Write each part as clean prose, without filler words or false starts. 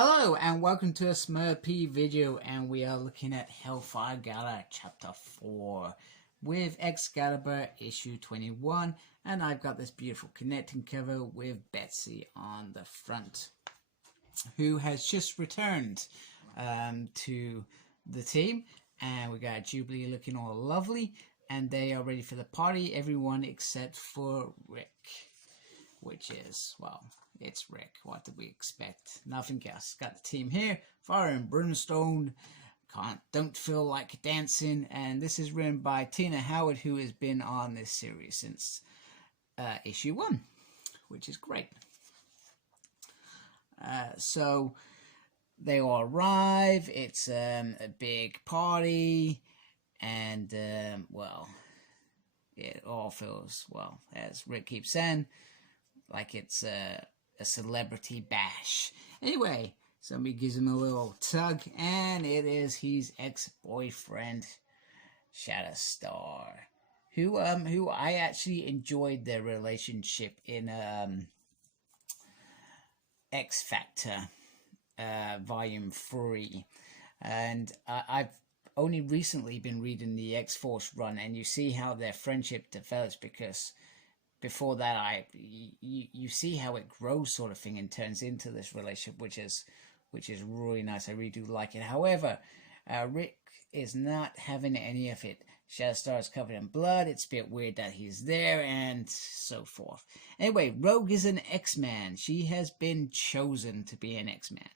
Hello and welcome to a Smurpy video, and we are looking at Hellfire Gala Chapter 4 with Excalibur issue 21, and I've got this beautiful connecting cover with Betsy on the front, who has just returned to the team, and we got Jubilee looking all lovely, and they are ready for the party, everyone except for Rick, which is, well, it's Rick. What did we expect? Nothing else. Got the team here. Fire and Brimstone. Don't feel like dancing. And this is written by Tina Howard, who has been on this series since issue 1, which is great. So they all arrive. It's a big party. And, well, it all feels, well, as Rick keeps saying, like it's a celebrity bash. Anyway, somebody gives him a little tug, and it is his ex-boyfriend, Shatterstar, who I actually enjoyed their relationship in X Factor Volume 3, and I've only recently been reading the X-Force run, and you see how their friendship develops, because before that, you see how it grows, sort of thing, and turns into this relationship, which is really nice. I really do like it. However, Rick is not having any of it. Shatterstar is covered in blood. It's a bit weird that he's there, and so forth. Anyway, Rogue is an X-Man. She has been chosen to be an X-Man,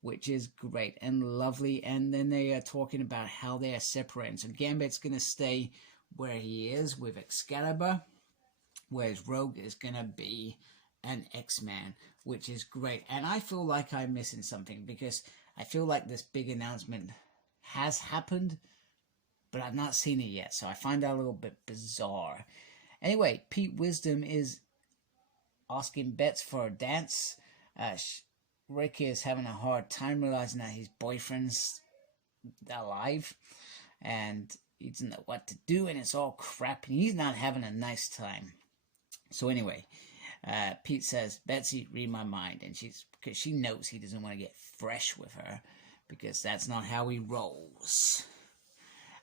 which is great and lovely. And then they are talking about how they are separating. So Gambit's going to stay where he is with Excalibur, whereas Rogue is going to be an X-Man, which is great. And I feel like I'm missing something, because I feel like this big announcement has happened, but I've not seen it yet, so I find that a little bit bizarre. Anyway, Pete Wisdom is asking Bets for a dance. Rick is having a hard time realizing that his boyfriend's alive, and he doesn't know what to do, and it's all crap, and he's not having a nice time. So anyway, Pete says, Betsy, read my mind. And because she knows he doesn't want to get fresh with her, because that's not how he rolls.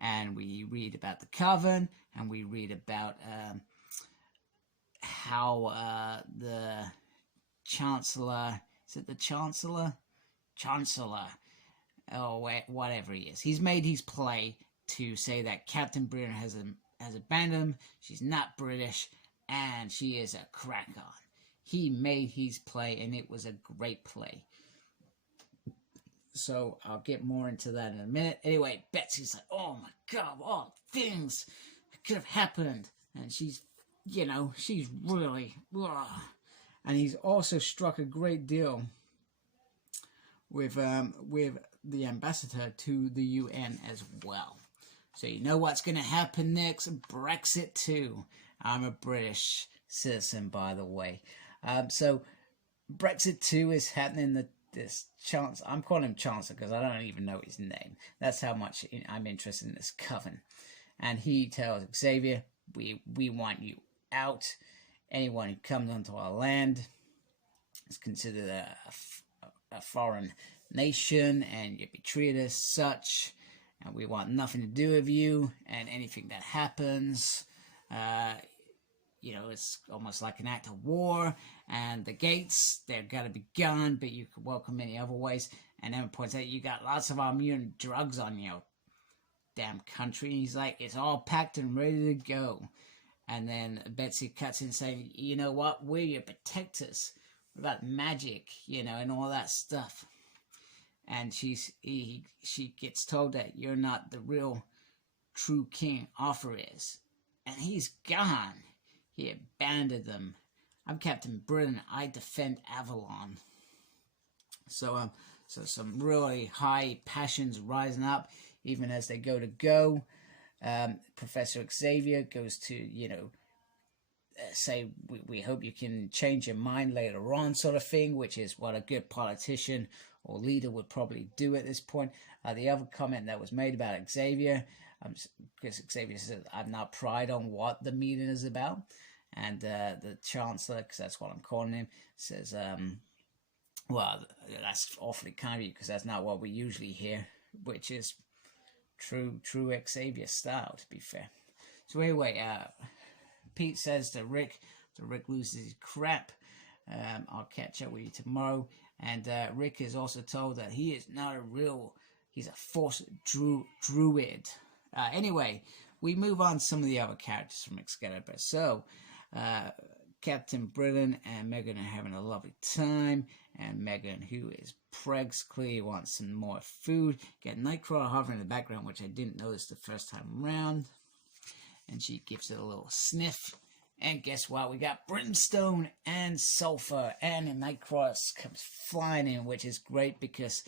And we read about the Coven, and we read about how the Chancellor, is it the Chancellor? Chancellor, oh, whatever he is. He's made his play to say that Captain Britain has abandoned him. She's not British, and she is a crack-on. He made his play, and it was a great play. So I'll get more into that in a minute. Anyway, Betsy's like, oh my God, all things that could have happened. And she's, she's really, ugh. And he's also struck a great deal with the ambassador to the UN as well. So you know what's going to happen next? Brexit too. I'm a British citizen, by the way. So Brexit 2 is happening. This chance, I'm calling him Chancellor because I don't even know his name. That's how much I'm interested in this Coven. And he tells Xavier, we want you out. Anyone who comes onto our land is considered a foreign nation, and you'll be treated as such. And we want nothing to do with you, and anything that happens, it's almost like an act of war, and the gates, they're gotta be gone, but you can welcome any other ways. And Emma points out, you got lots of our mutant drugs on your damn country. And he's like, it's all packed and ready to go. And then Betsy cuts in saying, you know what, we're your protectors. What about magic, and all that stuff. And she gets told that you're not the real true king, Arthur is. And he's gone. He abandoned them. I'm Captain Britain. I defend Avalon. So some really high passions rising up, even as they go. Professor Xavier goes to, say, we hope you can change your mind later on, sort of thing, which is what a good politician or leader would probably do at this point. The other comment that was made about Xavier, because Xavier says, I'm not pried on what the meeting is about. And the Chancellor, because that's what I'm calling him, says, Well, that's awfully kind of you, because that's not what we usually hear, which is true Xavier style, to be fair. So anyway, Pete says to Rick, loses his crap. I'll catch up with you tomorrow. And Rick is also told that he is not a real, he's a Force druid. Anyway, we move on to some of the other characters from Excalibur. So, Captain Britain and Megan are having a lovely time. And Megan, who is pregs, clearly wants some more food. Get Nightcrawler hovering in the background, which I didn't notice the first time around. And she gives it a little sniff. And guess what? We got brimstone and sulfur, and Nightcrawler comes flying in, which is great because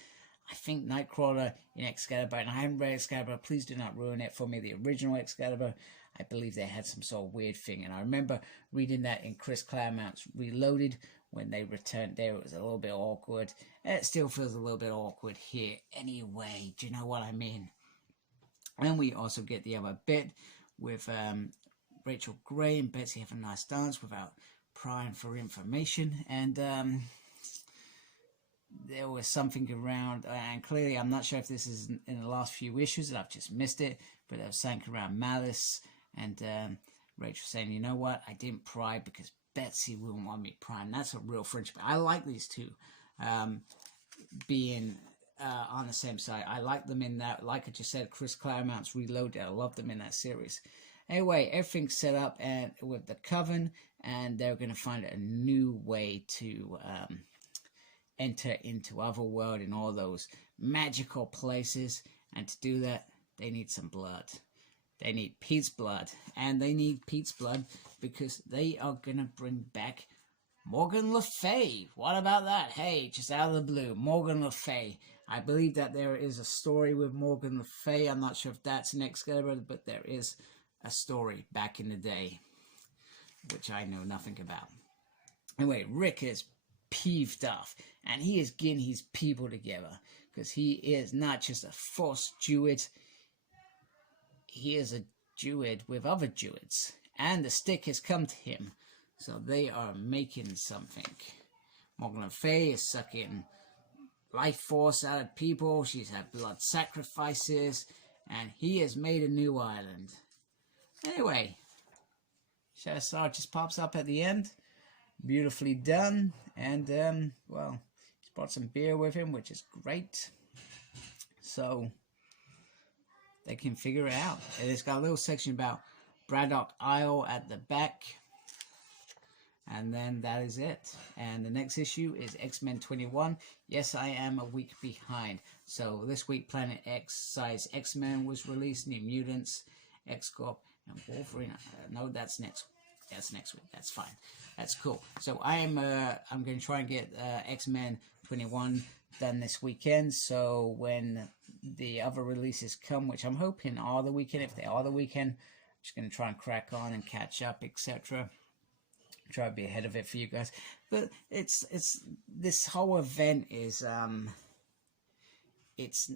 I think Nightcrawler in Excalibur, and I haven't read Excalibur, please do not ruin it for me. The original Excalibur, I believe they had some sort of weird thing, and I remember reading that in Chris Claremont's Reloaded. When they returned there, it was a little bit awkward. And it still feels a little bit awkward here anyway. Do you know what I mean? And we also get the other bit with Rachel Gray and Betsy have a nice dance without prying for information. And there was something around, and clearly I'm not sure if this is in the last few issues and I've just missed it, but there was something around Malice and Rachel saying, you know what, I didn't pry because Betsy wouldn't want me prying. That's a real friendship. I like these two being on the same side. I like them in that, like I just said, Chris Claremont's Reloaded. I love them in that series. Anyway, everything's set up and with the Coven, and they're going to find a new way to enter into Otherworld and all those magical places. And to do that, they need some blood. They need Pete's blood. And they need Pete's blood because they are going to bring back Morgan Le Fay. What about that? Hey, just out of the blue, Morgan Le Fay. I believe that there is a story with Morgan Le Fay. I'm not sure if that's an Excalibur, but there is a story back in the day, which I know nothing about. Anyway, Rick is peeved off, and he is getting his people together, because he is not just a Force druid, he is a druid with other druids, and the stick has come to him, so they are making something. Morgan Le Fay is sucking life force out of people, she's had blood sacrifices, and he has made a new island. Anyway, Shadowstar just pops up at the end. Beautifully done. And, well, he's brought some beer with him, which is great. So, they can figure it out. And it's got a little section about Braddock Isle at the back. And then that is it. And the next issue is X-Men 21. Yes, I am a week behind. So, this week, Planet X size X-Men was released. New Mutants, X-Corp, and Wolverine. No, that's next week. That's fine. That's cool. So I'm going to try and get X-Men 21 done this weekend. So when the other releases come, which I'm hoping are the weekend, if they are the weekend, I'm just going to try and crack on and catch up, etc. Try to be ahead of it for you guys. But it's this whole event is it's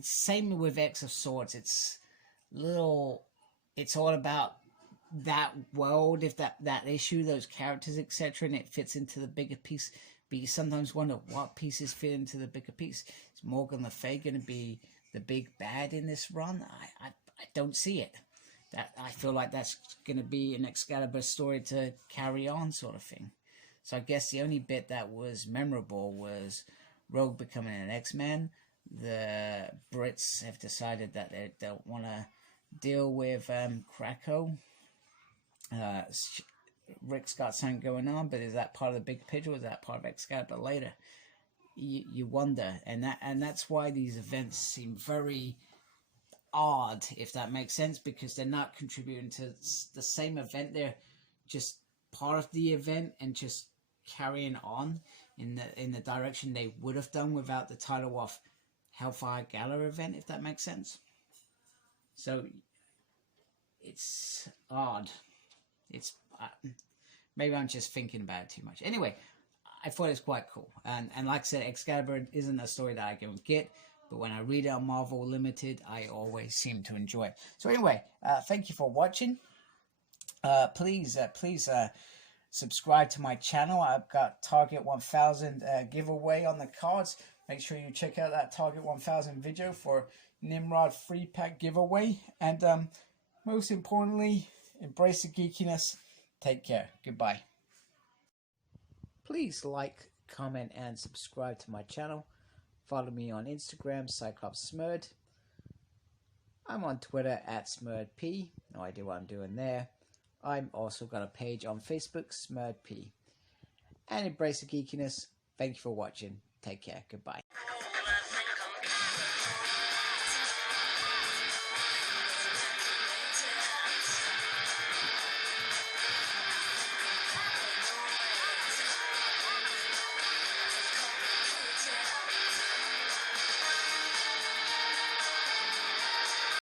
same with X of Swords. It's all about that world, if that issue, those characters, etc., and it fits into the bigger piece. But you sometimes wonder what pieces fit into the bigger piece. Is Morgan Le Fay going to be the big bad in this run? I don't see it. That I feel like that's going to be an Excalibur story to carry on, sort of thing. So I guess the only bit that was memorable was Rogue becoming an X-Man. The Brits have decided that they don't want to deal with Krakow. Rick's got something going on, but is that part of the big picture, or is that part of Excalibur later? You wonder, and that's why these events seem very odd, if that makes sense, because they're not contributing to the same event. They're just part of the event and just carrying on in the direction they would have done without the title of Hellfire Gala event, if that makes sense. So it's odd. It's maybe I'm just thinking about it too much. Anyway, I thought it was quite cool, and like I said, Excalibur isn't a story that I can get, but when I read it on Marvel Limited, I always seem to enjoy it. So anyway, thank you for watching. Please subscribe to my channel. I've got Target 1000 giveaway on the cards. Make sure you check out that Target 1000 video for Nimrod free pack giveaway. And most importantly, embrace the geekiness. Take care. Goodbye. Please like, comment, and subscribe to my channel. Follow me on Instagram, CyclopsSmurd. I'm on Twitter @SmurdP. No idea what I'm doing there. I'm also got a page on Facebook, SmurdP. And embrace the geekiness. Thank you for watching. Take care. Goodbye.